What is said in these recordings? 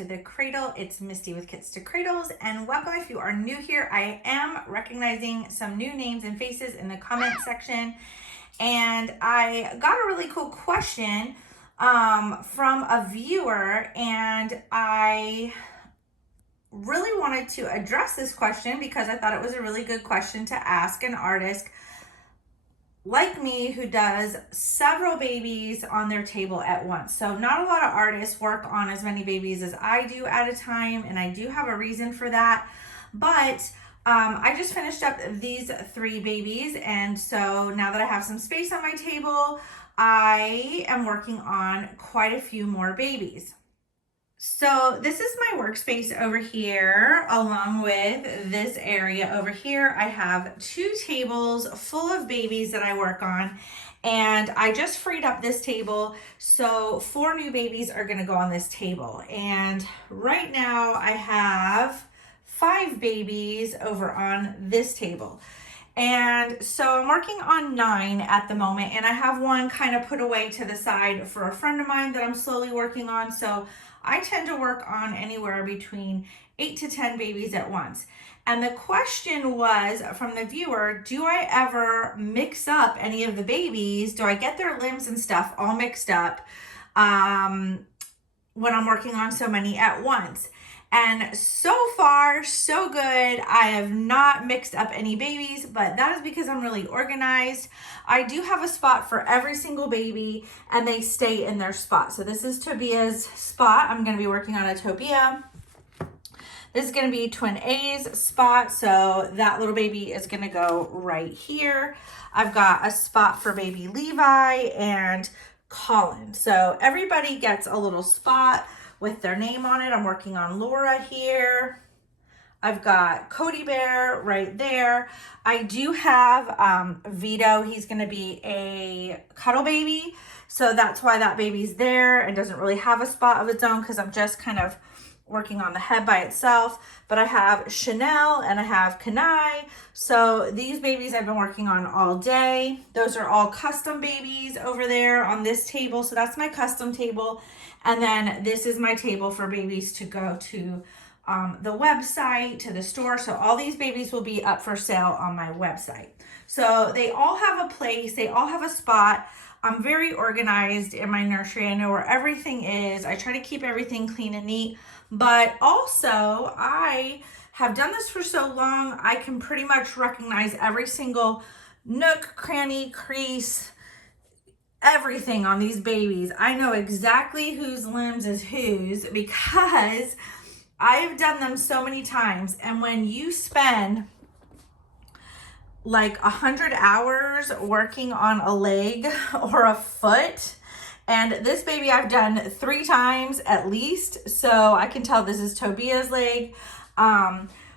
to the cradle. It's Misty with Kits to Cradles, and welcome if you are new here. I am recognizing some new names and faces in the comment section, and I got a really cool question from a viewer, and I really wanted to address this question because I thought it was a really good question to ask an artist like me who does several babies on their table at once. So not a lot of artists work on as many babies as I do at a time, and I do have a reason for that. But I just finished up these 3 babies, and so now that I have some space on my table, I am working on quite a few more babies. So this is my workspace over here, along with this area over here. I have 2 tables full of babies that I work on, and I just freed up this table. So 4 new babies are gonna go on this table. And right now I have 5 babies over on this table. And so I'm working on 9 at the moment, and I have one kind of put away to the side for a friend of mine that I'm slowly working on. So I tend to work on anywhere between 8 to 10 babies at once. And the question was from the viewer, do I ever mix up any of the babies? Do I get their limbs and stuff all mixed up when I'm working on so many at once? And so far, so good. I have not mixed up any babies, but that is because I'm really organized. I do have a spot for every single baby, and they stay in their spot. So this is Tobia's spot. I'm going to be working on a Tobia. This is going to be Twin A's spot. So that little baby is going to go right here. I've got a spot for baby Levi and Colin. So everybody gets a little spot with their name on it. I'm working on Laura here. I've got Cody Bear right there. I do have Vito. He's gonna be a cuddle baby. So that's why that baby's there and doesn't really have a spot of its own, because I'm just kind of working on the head by itself. But I have Chanel and I have Kanai. So these babies I've been working on all day. Those are all custom babies over there on this table. So that's my custom table. And then this is my table for babies to go to the website, to the store. So all these babies will be up for sale on my website. So they all have a place, they all have a spot. I'm very organized in my nursery. I know where everything is. I try to keep everything clean and neat, but also I have done this for so long, I can pretty much recognize every single nook, cranny, crease, everything on these babies. I know exactly whose limbs is whose because I've done them so many times. And when you spend like 100 hours working on a leg or a foot, and this baby I've done 3 times at least, so I can tell this is Tobia's leg.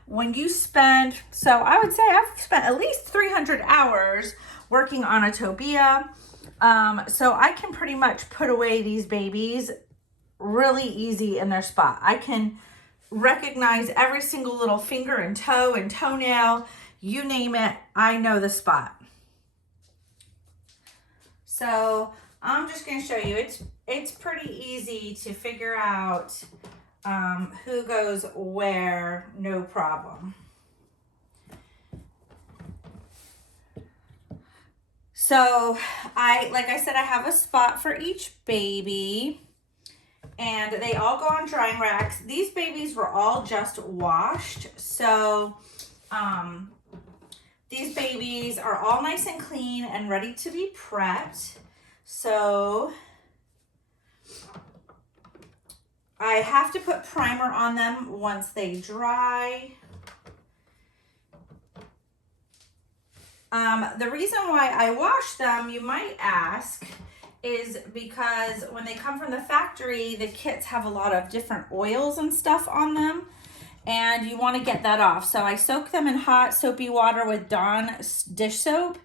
When you spend, so I would say I've spent at least 300 hours working on a Tobia. So I can pretty much put away these babies really easy in their spot. I can recognize every single little finger and toe and toenail, you name it, I know the spot. So I'm just going to show you, it's pretty easy to figure out who goes where, no problem. So like I said, I have a spot for each baby, and they all go on drying racks. These babies were all just washed. So these babies are all nice and clean and ready to be prepped. So I have to put primer on them once they dry. The reason why I wash them, you might ask, is because when they come from the factory, the kits have a lot of different oils and stuff on them, and you want to get that off. So I soak them in hot soapy water with Dawn dish soap,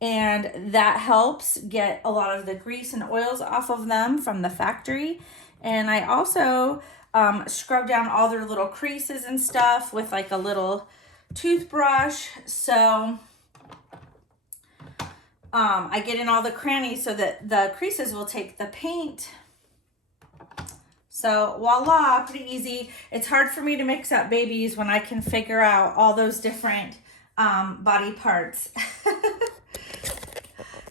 and that helps get a lot of the grease and oils off of them from the factory. And I also scrub down all their little creases and stuff with like a little toothbrush. So I get in all the crannies so that the creases will take the paint. So voila, pretty easy. It's hard for me to mix up babies when I can figure out all those different body parts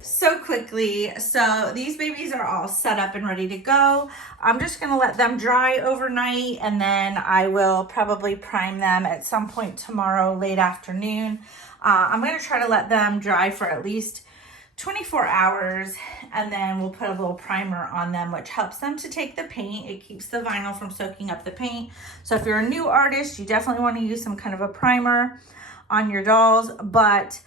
so quickly. So these babies are all set up and ready to go. I'm just gonna let them dry overnight, and then I will probably prime them at some point tomorrow late afternoon. I'm gonna try to let them dry for at least 24 hours, and then we'll put a little primer on them, which helps them to take the paint. It keeps the vinyl from soaking up the paint. So if you're a new artist, you definitely want to use some kind of a primer on your dolls. But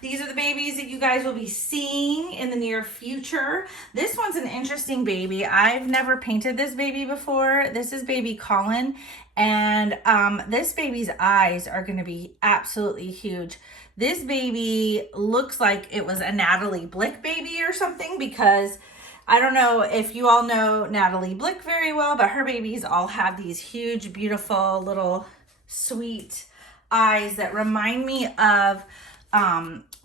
these are the babies that you guys will be seeing in the near future. This one's an interesting baby. I've never painted this baby before. This is baby Colin, and this baby's eyes are going to be absolutely huge. This baby looks like it was a Natalie Blick baby or something, because I don't know if you all know Natalie Blick very well, but her babies all have these huge, beautiful, little sweet eyes that remind me of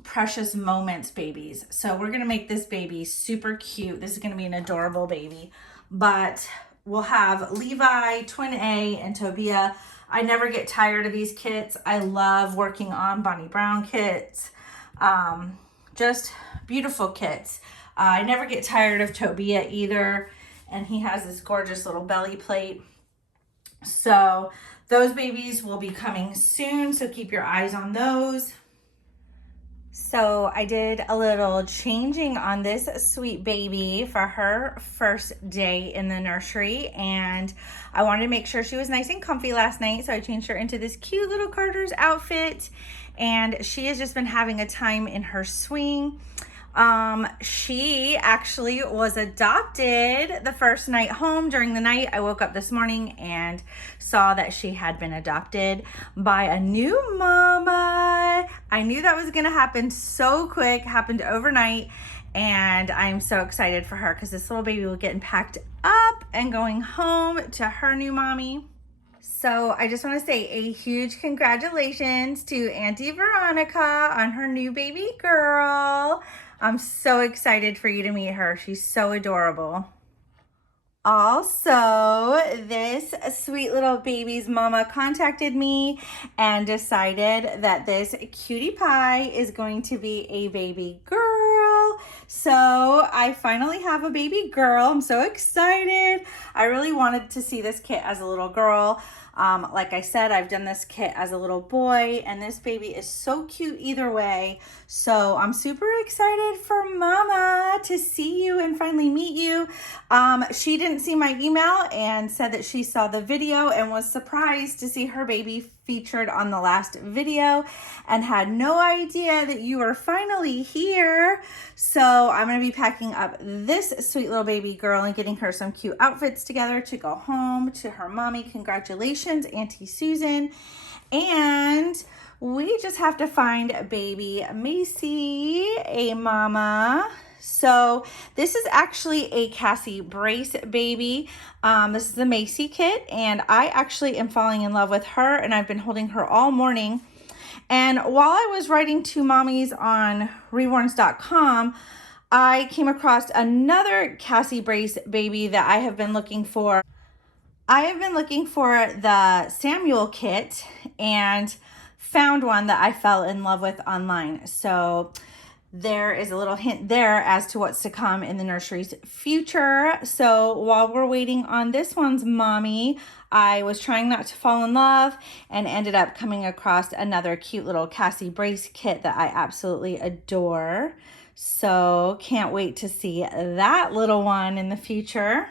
Precious Moments babies. So we're gonna make this baby super cute. This is gonna be an adorable baby. But we'll have Levi, Twin A, and Tobia. I never get tired of these kits. I love working on Bonnie Brown kits. Just beautiful kits. I never get tired of Tobia either. And he has this gorgeous little belly plate. So those babies will be coming soon, so keep your eyes on those. So I did a little changing on this sweet baby for her first day in the nursery, and I wanted to make sure she was nice and comfy last night, so I changed her into this cute little Carter's outfit, and she has just been having a time in her swing. She actually was adopted the first night home. During the night, I woke up this morning and saw that she had been adopted by a new mama. I knew that was going to happen so quick, happened overnight, and I'm so excited for her because this little baby will get packed up and going home to her new mommy. So I just want to say a huge congratulations to Auntie Veronica on her new baby girl. I'm so excited for you to meet her. She's so adorable. Also, this sweet little baby's mama contacted me and decided that this cutie pie is going to be a baby girl. So I finally have a baby girl. I'm so excited. I really wanted to see this kit as a little girl. Like I said, I've done this kit as a little boy, and this baby is so cute either way. So I'm super excited for Mama to see you and finally meet you. She didn't see my email and said that she saw the video and was surprised to see her baby featured on the last video and had no idea that you were finally here. So I'm going to be packing up this sweet little baby girl and getting her some cute outfits together to go home to her mommy. Congratulations, Auntie Susan. And we just have to find baby Macy a mama. So this is actually a Cassie Brace baby. This is the Macy kit, and I actually am falling in love with her, and I've been holding her all morning. And while I was writing to mommies on Reborns.com, I came across another Cassie Brace baby that I have been looking for. I have been looking for the Samuel kit and found one that I fell in love with online. So there is a little hint there as to what's to come in the nursery's future. So while we're waiting on this one's mommy, I was trying not to fall in love and ended up coming across another cute little Cassie Brace kit that I absolutely adore. So can't wait to see that little one in the future.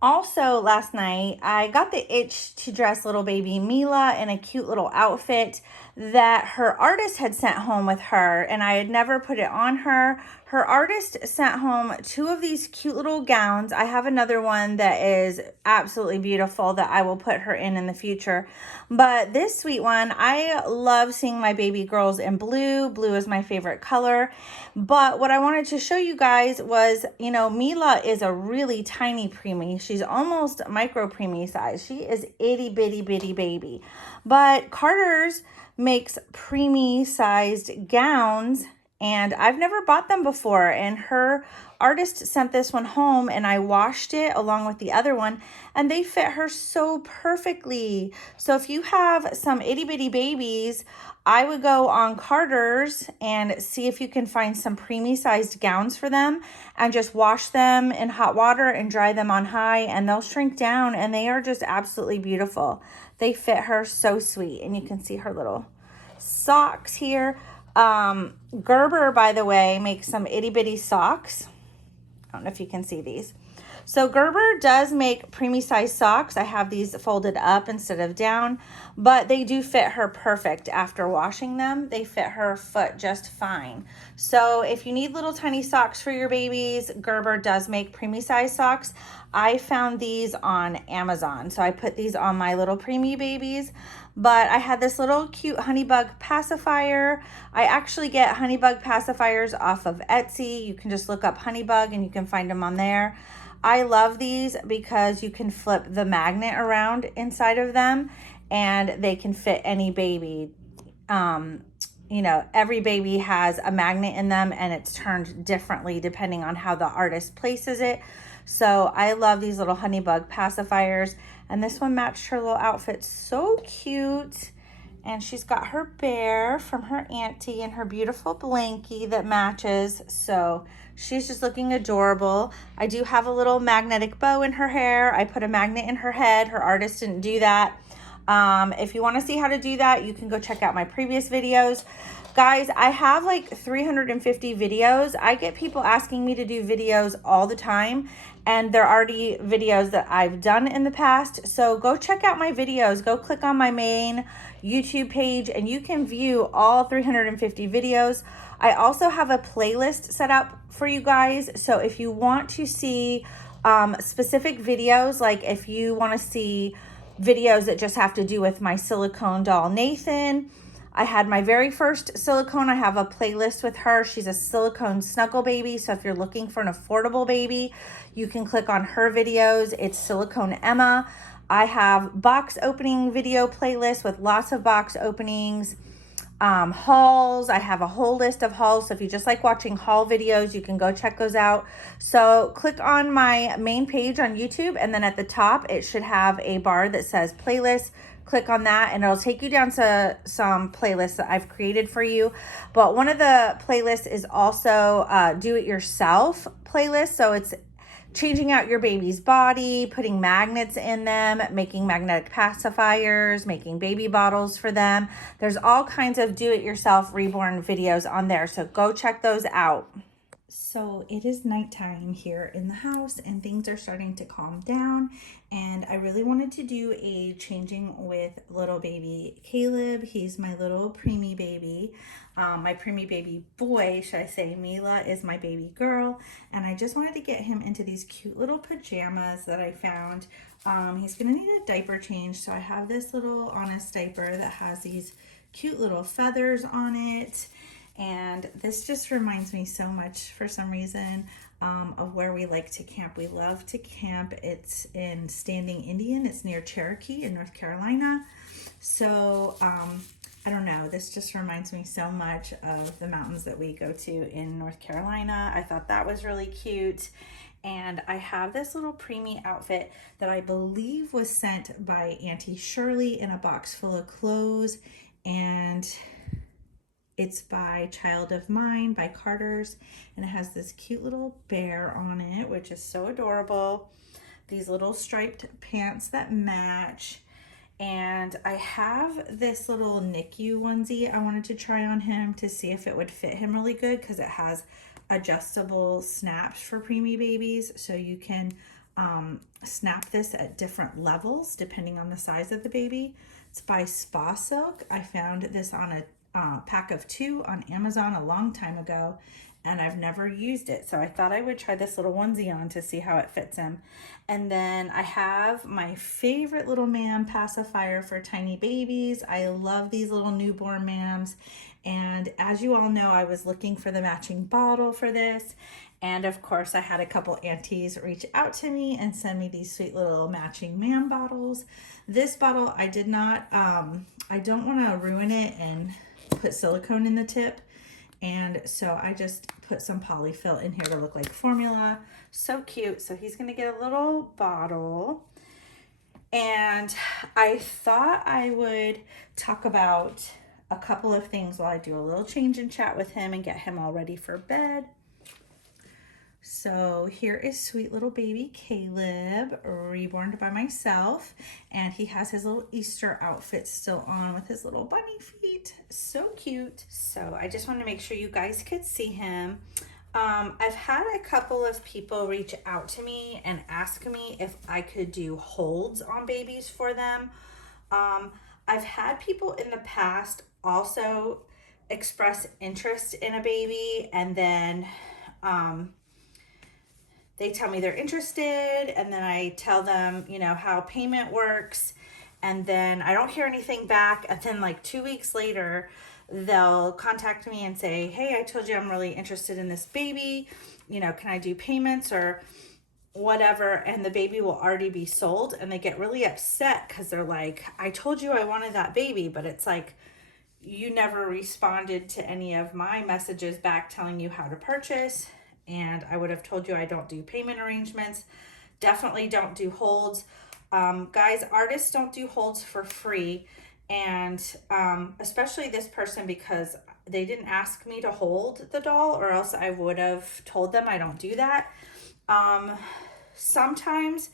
Also, last night, I got the itch to dress little baby Mila in a cute little outfit that her artist had sent home with her, and I had never put it on her. Her artist sent home 2 of these cute little gowns. I have another one that is absolutely beautiful that I will put her in the future. But this sweet one, I love seeing my baby girls in blue. Blue is my favorite color. But what I wanted to show you guys was, you know, Mila is a really tiny preemie. She's almost micro preemie size. She is itty bitty bitty baby. But Carter's makes preemie sized gowns and I've never bought them before, and her artist sent this one home, and I washed it along with the other one, and they fit her so perfectly. So if you have some itty bitty babies, I would go on Carter's and see if you can find some preemie sized gowns for them, and just wash them in hot water and dry them on high, and they'll shrink down, and they are just absolutely beautiful. They fit her so sweet, and you can see her little socks here. Gerber, by the way, makes some itty bitty socks. I don't know if you can see these. So Gerber does make preemie size socks. I have these folded up instead of down, but they do fit her perfect after washing them. They fit her foot just fine. So if you need little tiny socks for your babies, Gerber does make preemie size socks. I found these on Amazon. So I put these on my little preemie babies, but I had this little cute honeybug pacifier. I actually get honeybug pacifiers off of Etsy. You can just look up honeybug and you can find them on there. I love these because you can flip the magnet around inside of them and they can fit any baby. You know, every baby has a magnet in them and it's turned differently depending on how the artist places it. So I love these little honeybug pacifiers, and this one matched her little outfit so cute. And she's got her bear from her auntie and her beautiful blankie that matches. So she's just looking adorable. I do have a little magnetic bow in her hair. I put a magnet in her head. Her artist didn't do that. If you want to see how to do that, you can go check out my previous videos. Guys, I have like 350 videos. I get people asking me to do videos all the time, and they're already videos that I've done in the past. So go check out my videos. Go click on my main YouTube page and you can view all 350 videos. I also have a playlist set up for you guys. So if you want to see specific videos, like if you want to see videos that just have to do with my silicone doll Nathan, I had my very first silicone. I have a playlist with her. She's a silicone snuggle baby. So if you're looking for an affordable baby, you can click on her videos. It's Silicone Emma. I have box opening video playlist with lots of box openings, hauls. I have a whole list of hauls. So if you just like watching haul videos, you can go check those out. So click on my main page on YouTube, and then at the top, it should have a bar that says playlist. Click on that and it'll take you down to some playlists that I've created for you. But one of the playlists is also do-it-yourself playlist. So it's changing out your baby's body, putting magnets in them, making magnetic pacifiers, making baby bottles for them. There's all kinds of do-it-yourself reborn videos on there. So go check those out. So it is nighttime here in the house and things are starting to calm down, and I really wanted to do a changing with little baby Caleb. He's my little preemie baby. My preemie baby boy, should I say. Mila is my baby girl, and I just wanted to get him into these cute little pajamas that I found. He's gonna need a diaper change, so I have this little Honest diaper that has these cute little feathers on it. And this just reminds me so much, for some reason, of where we like to camp. We love to camp. It's in Standing Indian. It's near Cherokee in North Carolina. So, I don't know. This just reminds me so much of the mountains that we go to in North Carolina. I thought that was really cute. And I have this little preemie outfit that I believe was sent by Auntie Shirley in a box full of clothes. And it's by Child of Mine by Carter's, and it has this cute little bear on it, which is so adorable. These little striped pants that match. And I have this little NICU onesie I wanted to try on him to see if it would fit him really good, because it has adjustable snaps for preemie babies. So you can snap this at different levels depending on the size of the baby. It's by Spa Silk. I found this on a pack of 2 on Amazon a long time ago, and I've never used it, so I thought I would try this little onesie on to see how it fits him. And then I have my favorite little mam pacifier for tiny babies. I love these little newborn mams, and as you all know, I was looking for the matching bottle for this, and of course I had a couple aunties reach out to me and send me these sweet little matching mam bottles. This bottle I did not I don't want to ruin it and put silicone in the tip, And so I just put some polyfill in here to look like formula. So cute. So he's going to get a little bottle. And I thought I would talk about a couple of things while I do a little change in chat with him and get him all ready for bed. So here is sweet little baby Caleb, reborn by myself, and he has his little Easter outfit still on with his little bunny feet. So cute. So I just want to make sure you guys could see him. I've had a couple of people reach out to me and ask me if I could do holds on babies for them. I've had people in the past also express interest in a baby, and then they tell me they're interested, and then I tell them, you know, how payment works, and then I don't hear anything back, and then like 2 weeks later, they'll contact me and say, hey, I told you I'm really interested in this baby, you know, can I do payments or whatever, and the baby will already be sold, and they get really upset because they're like, I told you I wanted that baby, but it's like, you never responded to any of my messages back telling you how to purchase. And I would have told you I don't do payment arrangements. Definitely don't do holds. Guys, artists don't do holds for free. And especially this person, because they didn't ask me to hold the doll, or else I would have told them I don't do that. Sometimes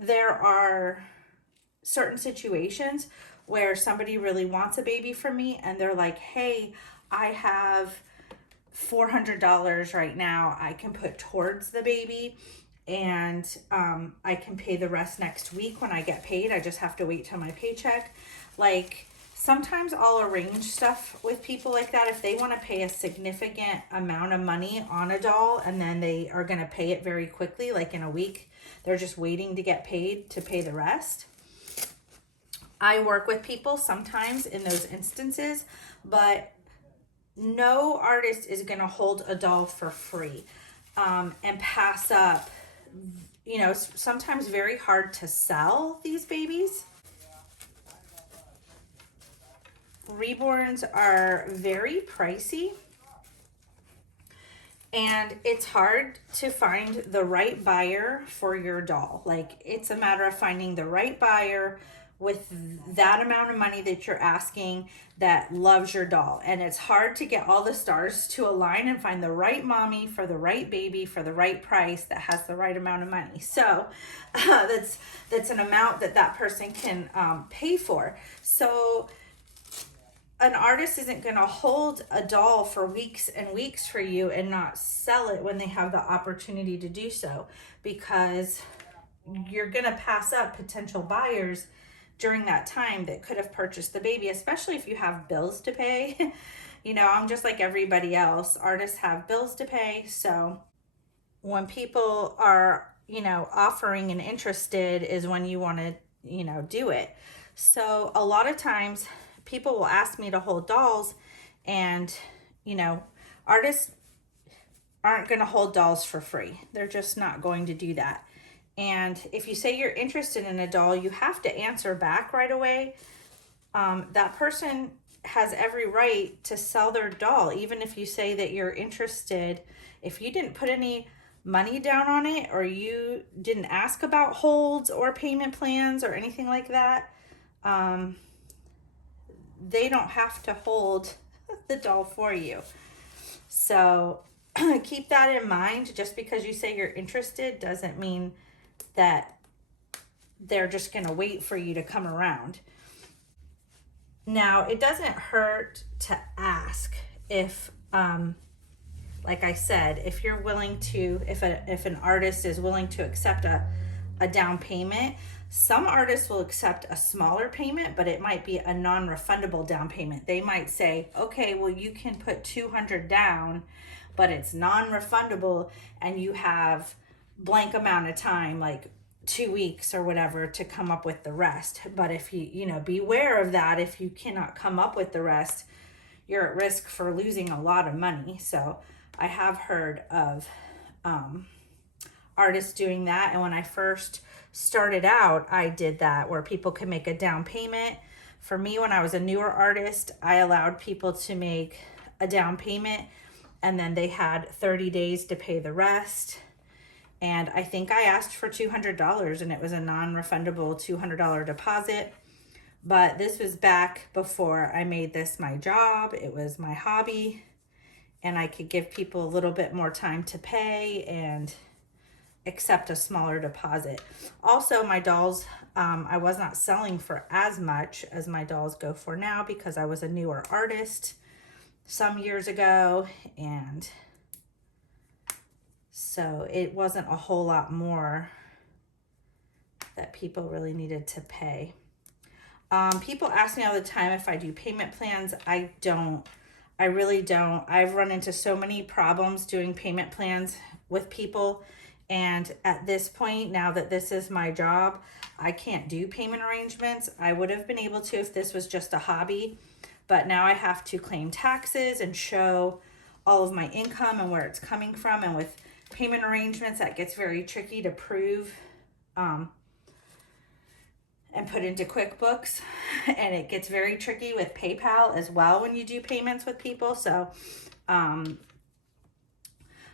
there are certain situations where somebody really wants a baby from me, and they're like, hey, I have $400 right now I can put towards the baby, and I can pay the rest next week when I get paid. I just have to wait till my paycheck. Like, sometimes I'll arrange stuff with people like that if they want to pay a significant amount of money on a doll, and then they are going to pay it very quickly, like in a week. They're just waiting to get paid to pay the rest. I work with people sometimes in those instances, but no artist is going to hold a doll for free and pass up, you know, sometimes very hard to sell these babies. Reborns are very pricey, and it's hard to find the right buyer for your doll. Like, it's a matter of finding the right buyer with that amount of money that you're asking that loves your doll. And it's hard to get all the stars to align and find the right mommy for the right baby for the right price that has the right amount of money. So that's an amount that person can pay for. So an artist isn't going to hold a doll for weeks and weeks for you and not sell it when they have the opportunity to do so, because you're going to pass up potential buyers during that time that could have purchased the baby, especially if you have bills to pay. You know, I'm just like everybody else. Artists have bills to pay. So when people are, you know, offering and interested is when you want to, you know, do it. So a lot of times people will ask me to hold dolls, and, you know, artists aren't going to hold dolls for free. They're just not going to do that. And if you say you're interested in a doll, you have to answer back right away. That person has every right to sell their doll, even if you say that you're interested. If you didn't put any money down on it, or you didn't ask about holds or payment plans or anything like that, they don't have to hold the doll for you. So keep that in mind. Just because you say you're interested doesn't mean that they're just going to wait for you to come around. Now, it doesn't hurt to ask if, like I said, if you're willing to, if an artist is willing to accept a down payment. Some artists will accept a smaller payment, but it might be a non-refundable down payment. They might say, okay, well, you can put $200 down, but it's non-refundable, and you have blank amount of time, like 2 weeks or whatever, to come up with the rest. But if you know, beware of that. If you cannot come up with the rest, you're at risk for losing a lot of money. So I have heard of artists doing that. And when I first started out, I did that, where people could make a down payment For me, when I was a newer artist, I allowed people to make a down payment and then they had 30 days to pay the rest. And I think I asked for $200 and it was a non-refundable $200 deposit. But this was back before I made this my job. It was my hobby, and I could give people a little bit more time to pay and accept a smaller deposit. Also, my dolls, I was not selling for as much as my dolls go for now because I was a newer artist some years ago, and so it wasn't a whole lot more that people really needed to pay. People ask me all the time if I do payment plans. I don't. I really don't. I've run into so many problems doing payment plans with people. And at this point, now that this is my job, I can't do payment arrangements. I would have been able to if this was just a hobby. But now I have to claim taxes and show all of my income and where it's coming from. And with payment arrangements, that gets very tricky to prove and put into QuickBooks, and it gets very tricky with PayPal as well when you do payments with people. So,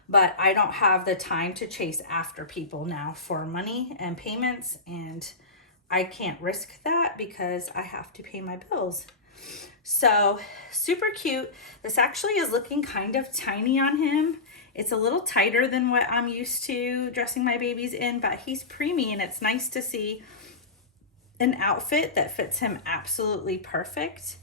but I don't have the time to chase after people now for money and payments, and I can't risk that because I have to pay my bills. So super cute. This actually is looking kind of tiny on him. It's a little tighter than what I'm used to dressing my babies in, but he's preemie, and it's nice to see an outfit that fits him absolutely perfect.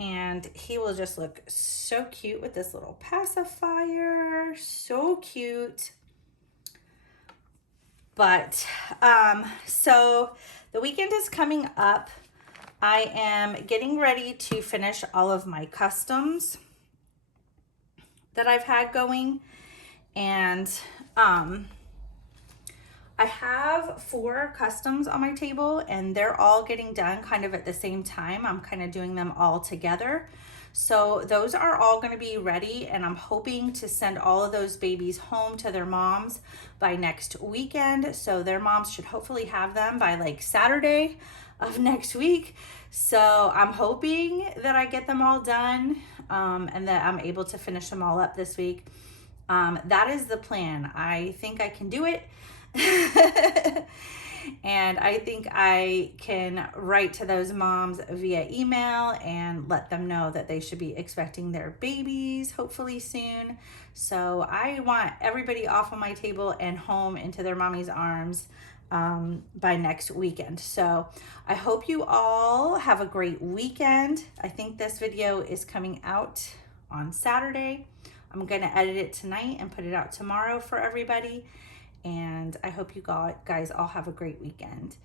And he will just look so cute with this little pacifier. So cute. But so the weekend is coming up. I am getting ready to finish all of my customs that I've had going, and I have 4 customs on my table, and they're all getting done kind of at the same time. I'm kind of doing them all together. So those are all going to be ready, and I'm hoping to send all of those babies home to their moms by next weekend. So their moms should hopefully have them by like Saturday of next week. So I'm hoping that I get them all done and that I'm able to finish them all up this week. That is the plan. I think I can do it. And I think I can write to those moms via email and let them know that they should be expecting their babies hopefully soon. So I want everybody off of my table and home into their mommy's arms by next weekend. So I hope you all have a great weekend. I think this video is coming out on Saturday. I'm going to edit it tonight and put it out tomorrow for everybody. And I hope you guys all have a great weekend.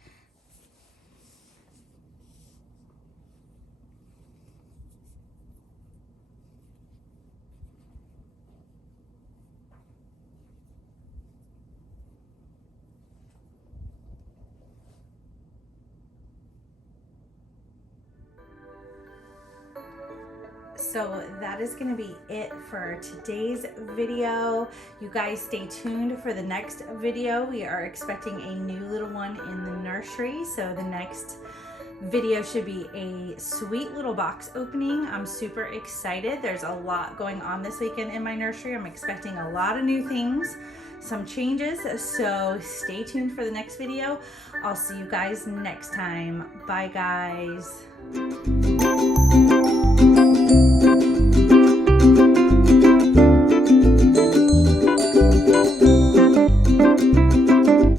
So that is going to be it for today's video. You guys stay tuned for the next video. We are expecting a new little one in the nursery. So the next video should be a sweet little box opening. I'm super excited. There's a lot going on this weekend in my nursery. I'm expecting a lot of new things, some changes. So stay tuned for the next video. I'll see you guys next time. Bye guys.